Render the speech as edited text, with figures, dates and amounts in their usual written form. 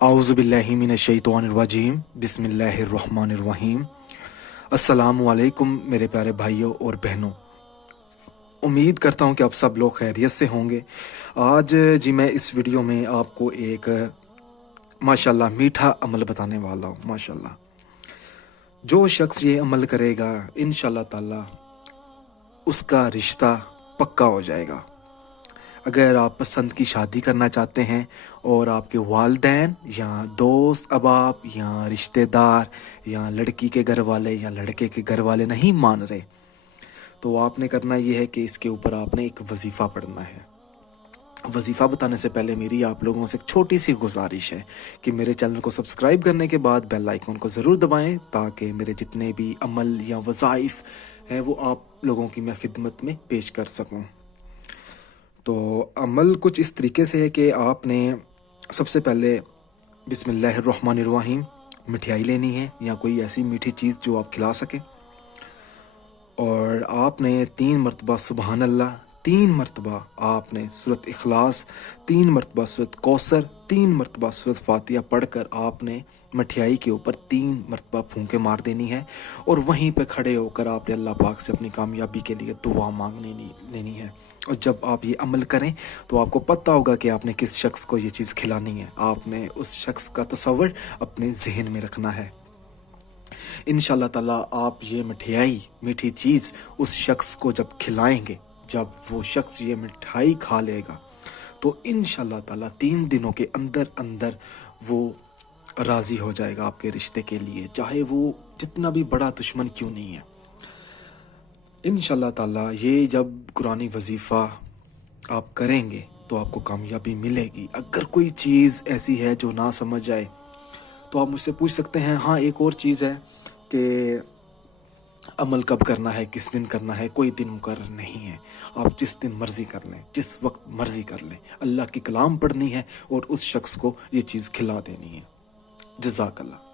اعوذ باللہ من الشیطان الرجیم بسم اللہ الرحمن الرحیم۔ السلام علیکم میرے پیارے بھائیوں اور بہنوں، امید کرتا ہوں کہ آپ سب لوگ خیریت سے ہوں گے۔ آج میں اس ویڈیو میں آپ کو ایک ماشاءاللہ میٹھا عمل بتانے والا ہوں۔ ماشاءاللہ جو شخص یہ عمل کرے گا انشاءاللہ تعالی اس کا رشتہ پکا ہو جائے گا۔ اگر آپ پسند کی شادی کرنا چاہتے ہیں اور آپ کے والدین یا دوست احباب یا رشتہ دار یا لڑکی کے گھر والے یا لڑکے کے گھر والے نہیں مان رہے، تو آپ نے کرنا یہ ہے کہ اس کے اوپر آپ نے ایک وظیفہ پڑھنا ہے۔ وظیفہ بتانے سے پہلے میری آپ لوگوں سے ایک چھوٹی سی گزارش ہے کہ میرے چینل کو سبسکرائب کرنے کے بعد بیل آئیکن کو ضرور دبائیں، تاکہ میرے جتنے بھی عمل یا وظائف ہیں وہ آپ لوگوں کی میں خدمت میں پیش کر سکوں۔ تو عمل کچھ اس طریقے سے ہے کہ آپ نے سب سے پہلے بسم اللہ الرحمن الرحیم مٹھائی لینی ہے یا کوئی ایسی میٹھی چیز جو آپ کھلا سکیں، اور آپ نے 3 مرتبہ سبحان اللہ، 3 مرتبہ آپ نے سورۃ اخلاص، 3 مرتبہ سورۃ کوثر، 3 مرتبہ سورۃ فاتحہ پڑھ کر آپ نے مٹھائی کے اوپر 3 مرتبہ پھونکے مار دینی ہے، اور وہیں پہ کھڑے ہو کر آپ نے اللہ پاک سے اپنی کامیابی کے لیے دعا لینی ہے۔ اور جب آپ یہ عمل کریں تو آپ کو پتہ ہوگا کہ آپ نے کس شخص کو یہ چیز کھلانی ہے۔ آپ نے اس شخص کا تصور اپنے ذہن میں رکھنا ہے۔ انشاءاللہ تعالیٰ آپ یہ مٹھائی، میٹھی چیز اس شخص کو جب کھلائیں گے، جب وہ شخص یہ مٹھائی کھا لے گا تو انشاءاللہ تعالیٰ 3 دنوں کے اندر وہ راضی ہو جائے گا آپ کے رشتے کے لیے، چاہے وہ جتنا بھی بڑا دشمن کیوں نہیں ہے۔ انشاءاللہ تعالیٰ یہ جب قرآنی وظیفہ آپ کریں گے تو آپ کو کامیابی ملے گی۔ اگر کوئی چیز ایسی ہے جو نہ سمجھ آئے تو آپ مجھ سے پوچھ سکتے ہیں۔ ہاں ایک اور چیز ہے کہ عمل کب کرنا ہے، کس دن کرنا ہے، کوئی دن مقرر نہیں ہے۔ آپ جس دن مرضی کر لیں، جس وقت مرضی کر لیں، اللہ کی کلام پڑھنی ہے اور اس شخص کو یہ چیز کھلا دینی ہے۔ جزاک اللہ۔